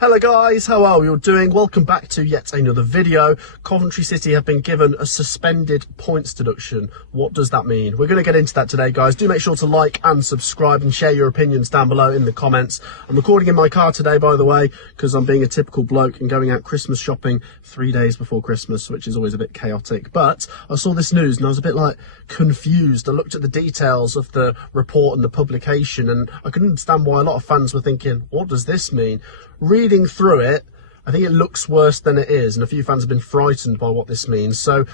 Hello guys, how are we all doing? Welcome back to yet another video. Coventry City have been given a suspended points deduction. What does that mean? We're going to get into that today, guys. Do make sure to like and subscribe and share your opinions down below in the comments. I'm recording in my car today, by the way, because I'm being a typical bloke and going out Christmas shopping 3 days before Christmas, which is always a bit chaotic. But I saw this news and I was a bit like confused. I looked at the details of the report and the publication and I couldn't understand why a lot of fans were thinking, what does this mean? Reading through it, I think it looks worse than it is, and a few fans have been frightened by what this means. So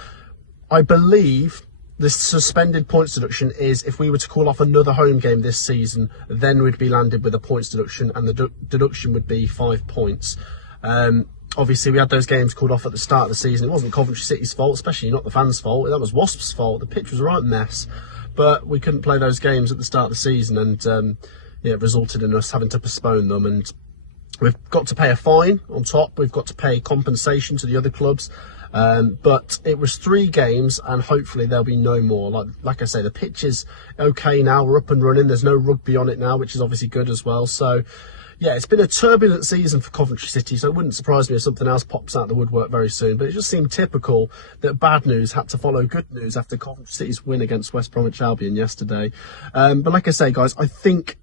I believe this suspended points deduction is if we were to call off another home game this season, then we'd be landed with a points deduction, and the deduction would be 5 points. Obviously, we had those games called off at the start of the season. It wasn't Coventry City's fault, especially not the fans' fault. That was Wasps' fault. The pitch was a right mess, but we couldn't play those games at the start of the season, and it resulted in us having to postpone them. And we've got to pay a fine on top. We've got to pay compensation to the other clubs. But it was 3 games, and hopefully there'll be no more. Like I say, the pitch is okay now. We're up and running. There's no rugby on it now, which is obviously good as well. So yeah, it's been a turbulent season for Coventry City, so it wouldn't surprise me if something else pops out of the woodwork very soon. But it just seemed typical that bad news had to follow good news after Coventry City's win against West Bromwich Albion yesterday. But like I say, guys, I think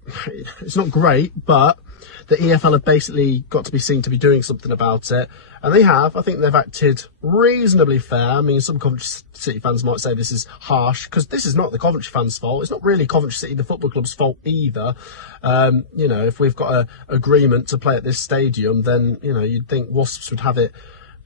it's not great, but the EFL have basically got to be seen to be doing something about it. And they have. I think they've acted reasonably fair. I mean, some Coventry City fans might say this is harsh, because this is not the Coventry fans' fault. It's not really Coventry City, the football club's fault either. You know, if we've got an agreement to play at this stadium, then, you know, you'd think Wasps would have it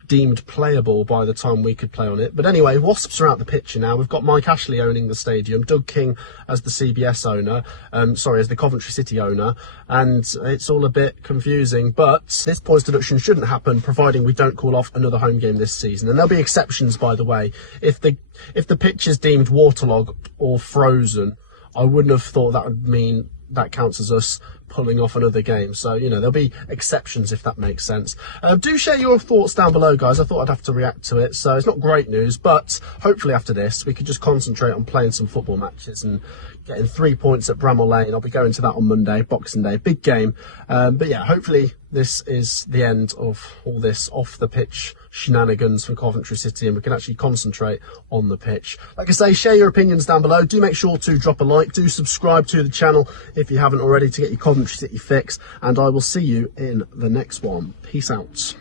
deemed playable by the time we could play on it. But anyway, Wasps are out the picture now. We've got Mike Ashley owning the stadium, Doug King as the CBS owner, as the Coventry City owner, and it's all a bit confusing. But this points deduction shouldn't happen, providing we don't call off another home game this season. And there'll be exceptions, by the way. If the pitch is deemed waterlogged or frozen, I wouldn't have thought that would mean that counts as us pulling off another game. So, you know, there'll be exceptions if that makes sense. Do share your thoughts down below, guys. I thought I'd have to react to it. So it's not great news, but hopefully after this we could just concentrate on playing some football matches and getting 3 points at Bramall Lane. I'll be going to that on Monday, Boxing Day, big game. But yeah, hopefully this is the end of all this off the pitch shenanigans from Coventry City, and we can actually concentrate on the pitch. Like I say, share your opinions down below. Do make sure to drop a like. Do subscribe to the channel if you haven't already to get your Coventry City fix, and I will see you in the next one. Peace out.